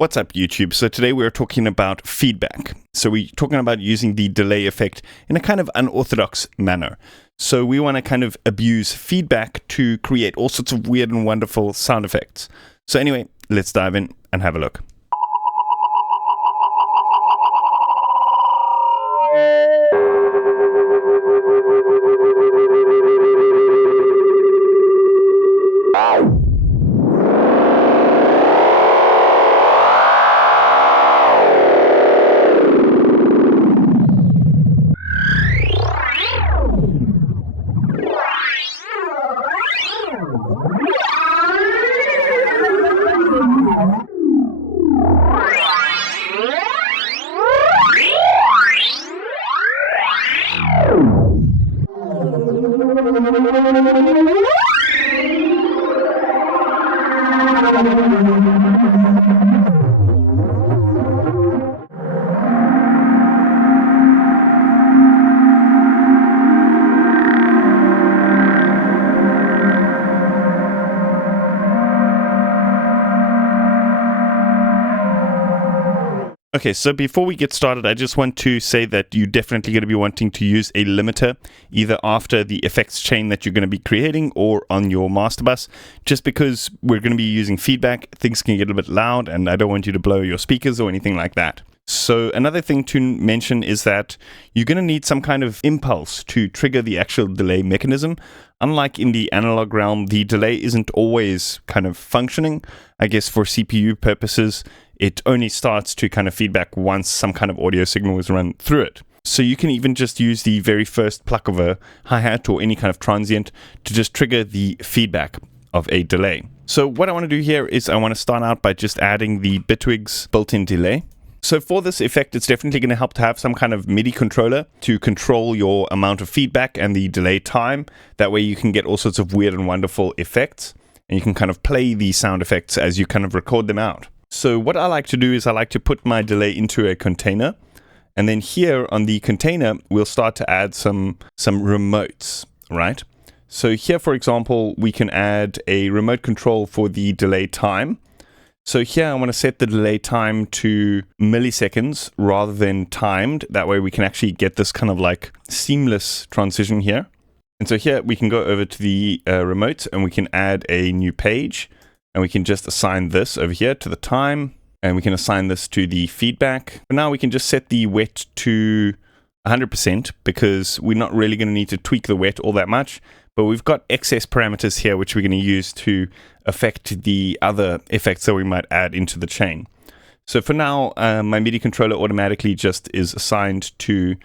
What's up, YouTube? So today we're talking about feedback. So we're talking about using the delay effect in a kind of unorthodox manner. So we want to kind of abuse feedback to create all sorts of weird and wonderful sound effects. So anyway, let's dive in and have a look. Okay, so before we get started, I just want to say that you're definitely going to be wanting to use a limiter either after the effects chain that you're going to be creating or on your master bus. Just because we're going to be using feedback, things can get a bit loud and I don't want you to blow your speakers or anything like that. So another thing to mention is that you're going to need some kind of impulse to trigger the actual delay mechanism. Unlike in the analog realm, the delay isn't always kind of functioning. I guess for CPU purposes, it only starts to kind of feedback once some kind of audio signal is run through it. So you can even just use the very first pluck of a hi-hat or any kind of transient to just trigger the feedback of a delay. So what I want to do here is I want to start out by just adding the Bitwig's built-in delay. So for this effect, it's definitely going to help to have some kind of MIDI controller to control your amount of feedback and the delay time. That way you can get all sorts of weird and wonderful effects, and you can kind of play these sound effects as you kind of record them out. So what I like to do is I like to put my delay into a container, and then here on the container, we'll start to add some remotes, right? So here, for example, we can add a remote control for the delay time. So here I want to set the delay time to milliseconds rather than timed. That way we can actually get this kind of like seamless transition here. And so here we can go over to the remote and we can add a new page. And we can just assign this over here to the time, and we can assign this to the feedback. For now, we can just set the wet to 100% because we're not really going to need to tweak the wet all that much, but we've got excess parameters here which we're going to use to affect the other effects that we might add into the chain. So for now, my MIDI controller automatically just is assigned to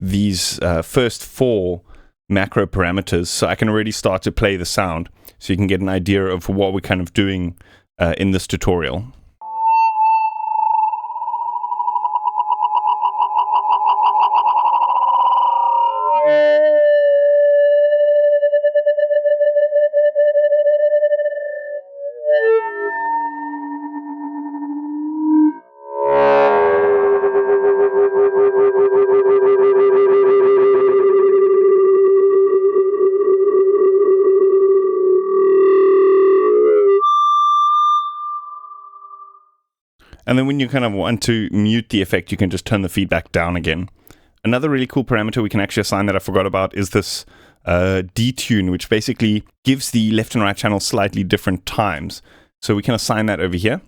these first 4 macro parameters, so I can already start to play the sound. So you can get an idea of what we're kind of doing in this tutorial. And then when you kind of want to mute the effect, you can just turn the feedback down again. Another really cool parameter we can actually assign that I forgot about is this detune, which basically gives the left and right channel slightly different times. So we can assign that over here.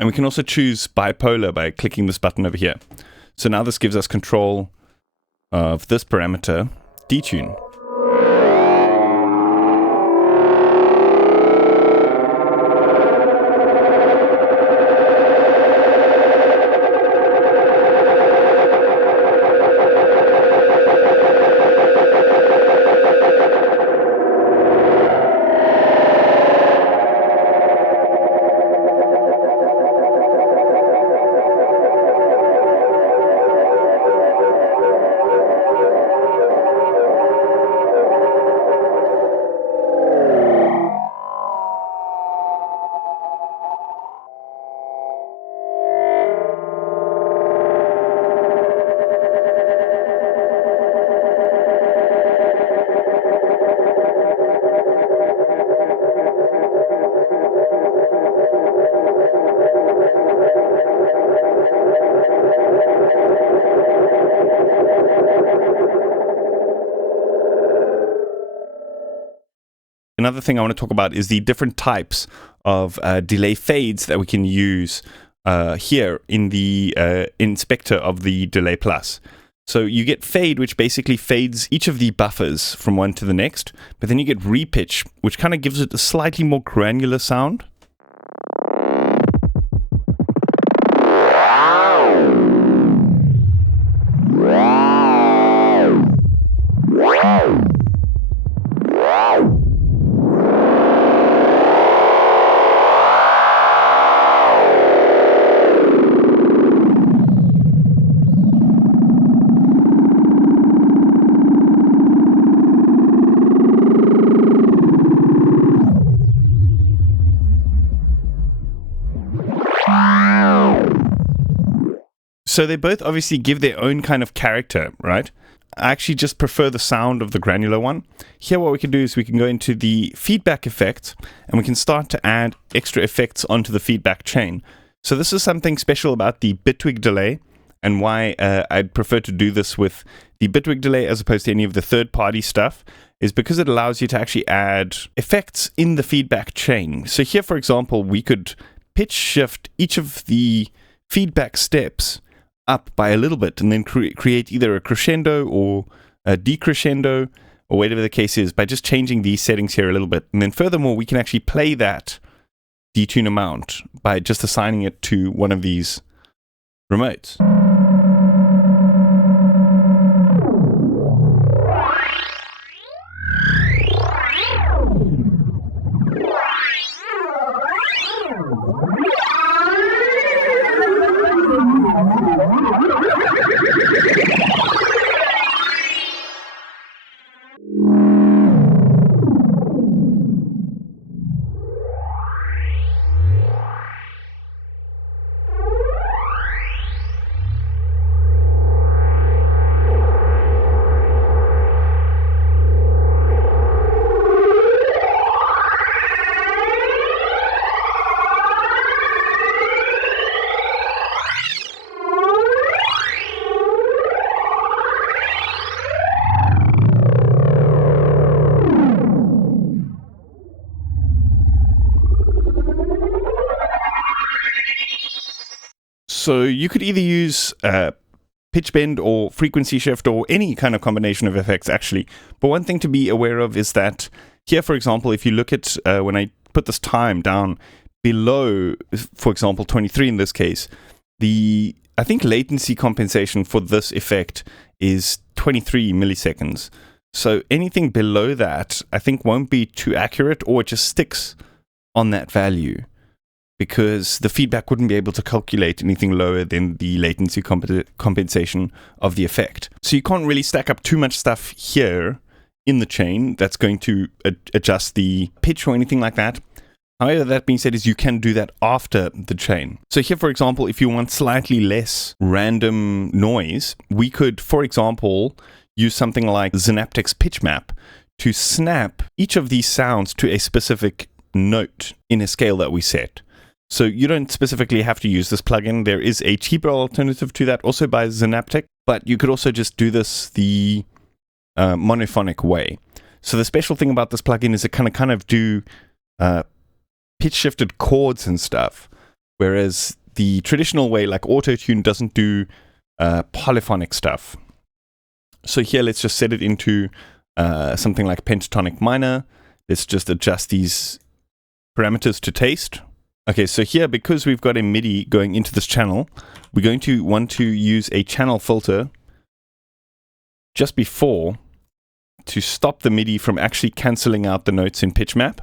And we can also choose bipolar by clicking this button over here. So now this gives us control of this parameter, detune. another thing I want to talk about is the different types of delay fades that we can use here in the inspector of the Delay Plus. So you get fade, which basically fades each of the buffers from one to the next, but then you get repitch, which kind of gives it a slightly more granular sound. So they both obviously give their own kind of character, right? I actually just prefer the sound of the granular one. Here what we can do is we can go into the feedback effect and we can start to add extra effects onto the feedback chain. So this is something special about the Bitwig delay and why I'd prefer to do this with the Bitwig delay as opposed to any of the third-party stuff is because it allows you to actually add effects in the feedback chain. So here, for example, we could pitch shift each of the feedback steps up by a little bit and then create either a crescendo or a decrescendo or whatever the case is by just changing these settings here a little bit. And then furthermore, we can actually play that detune amount by just assigning it to one of these remotes. So you could either use pitch bend or frequency shift or any kind of combination of effects, actually. But one thing to be aware of is that here, for example, if you look at when I put this time down below, for example, 23 in this case, I think latency compensation for this effect is 23 milliseconds. So anything below that, I think, won't be too accurate, or it just sticks on that value, because the feedback wouldn't be able to calculate anything lower than the latency compensation of the effect. So you can't really stack up too much stuff here in the chain that's going to adjust the pitch or anything like that. However, that being said, is you can do that after the chain. So here, for example, if you want slightly less random noise, we could, for example, use something like Synaptics pitch map to snap each of these sounds to a specific note in a scale that we set. So you don't specifically have to use this plugin. There is a cheaper alternative to that, also by Synaptic, but you could also just do this the monophonic way. So the special thing about this plugin is it can kind of do pitch shifted chords and stuff, whereas the traditional way, like Auto-Tune, doesn't do polyphonic stuff. So here, let's just set it into something like pentatonic minor. Let's just adjust these parameters to taste. Okay, so here, because we've got a MIDI going into this channel, we're going to want to use a channel filter just before to stop the MIDI from actually cancelling out the notes in pitch map.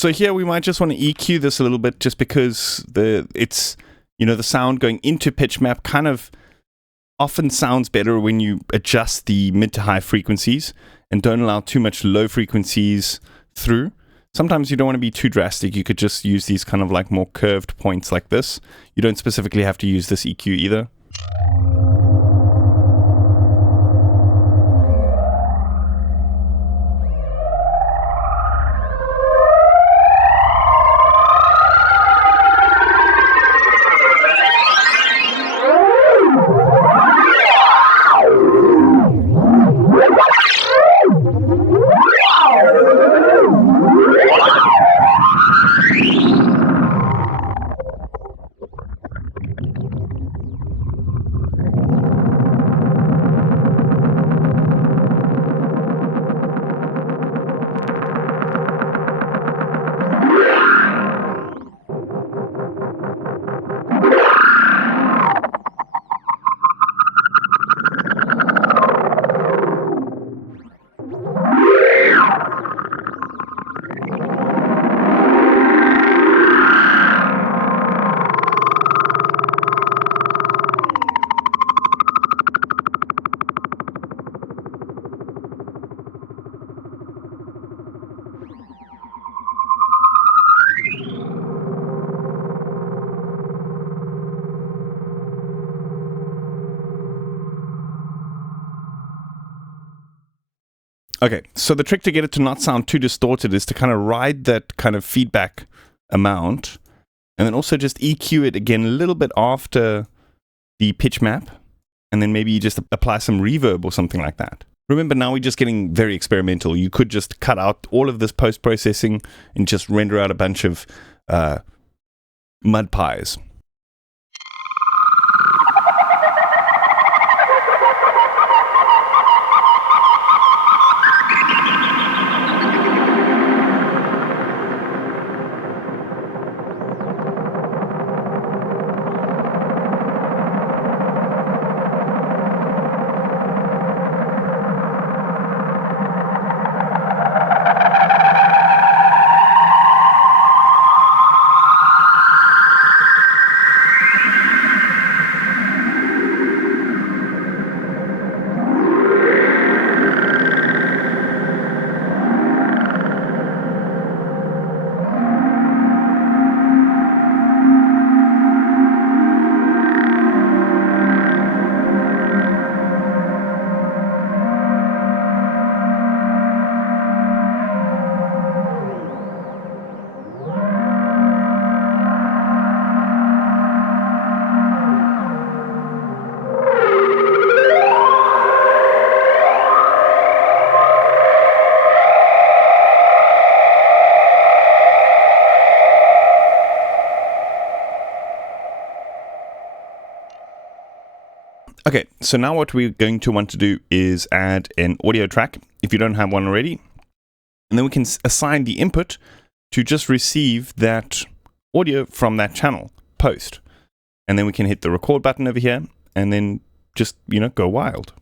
So here we might just want to EQ this a little bit, just because the sound going into pitch map kind of often sounds better when you adjust the mid to high frequencies and don't allow too much low frequencies through. Sometimes you don't want to be too drastic. You could just use these kind of like more curved points like this. You don't specifically have to use this EQ either. Okay, so the trick to get it to not sound too distorted is to kind of ride that kind of feedback amount, and then also just EQ it again a little bit after the pitch map, and then maybe you just apply some reverb or something like that. Remember, now we're just getting very experimental. You could just cut out all of this post-processing and just render out a bunch of mud pies. Okay, so now what we're going to want to do is add an audio track, if you don't have one already. And then we can assign the input to just receive that audio from that channel, post. And then we can hit the record button over here, and then just, go wild.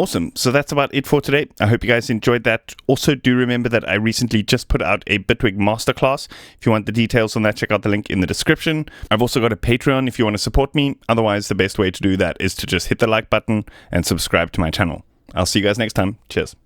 Awesome. So that's about it for today. I hope you guys enjoyed that. Also, do remember that I recently just put out a Bitwig masterclass. If you want the details on that, check out the link in the description. I've also got a Patreon if you want to support me. Otherwise, the best way to do that is to just hit the like button and subscribe to my channel. I'll see you guys next time. Cheers.